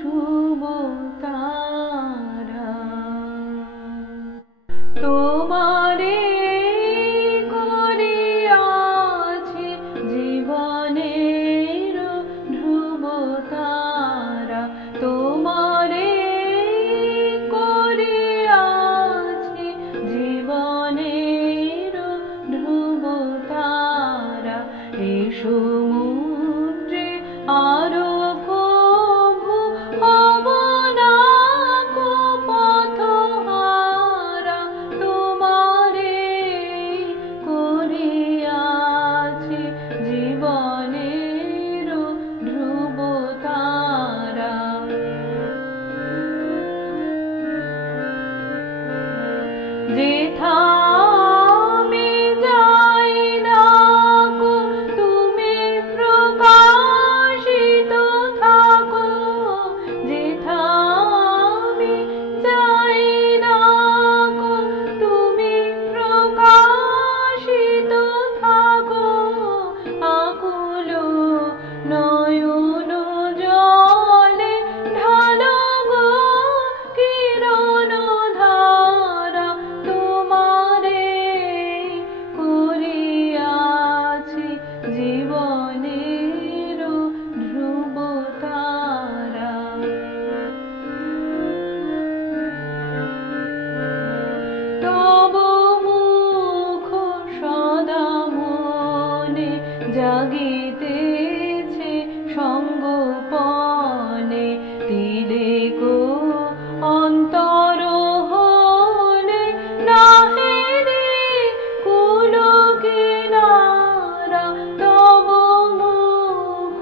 ধ্রুব তারা তোমারে করিয়াছি জীবনের ধ্রুব তারা তোমারে করিয়াছি জীবনের ধ্রুব তারা এ সমুদ্রে আরো কভু হব না কো পথহারা তোমারে করিয়াছি জীবনের ধ্রুব তারা যেথা আমি যাই না গো তুমি প্রকাশিত থাকো যেথা আমি যাই না গো তুমি প্রকাশিত থাকো আকুল নয়ন জলে ঢালো গো কিরণ ধারা তোমারে করিয়াছি জীবনের ধ্রুব তারা তব মুখ সদা মনে জাগিতেছে সঙ্গোপনে তিলেক অন্তর হলে নাহে রে কুল কিনারা তব মুখ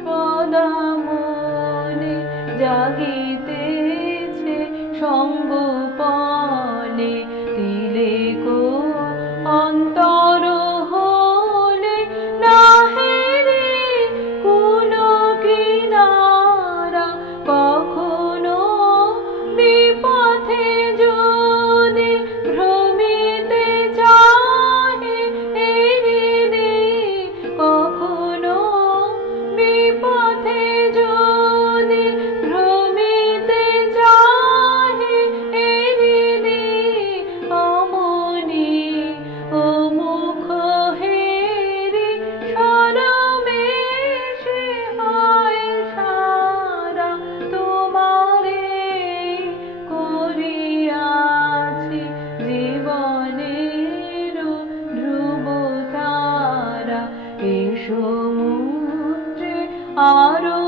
সদা মনে জাগিতেছে সঙ্গোপনে তিলেক অন্তর হলে নাহে রে কুল কিনারা কখনো বিপথে যদি ভ্রমিতে চাহে এরিনি কখনো বিপথে যদি ভ্রমিতে চাহে এরিনি অমনি ও মুখ হেরি সরমেশে হয় সারা তোমারে করিয়াছি জীবনের ধ্রুব তারা এ সমুদ্রে আরো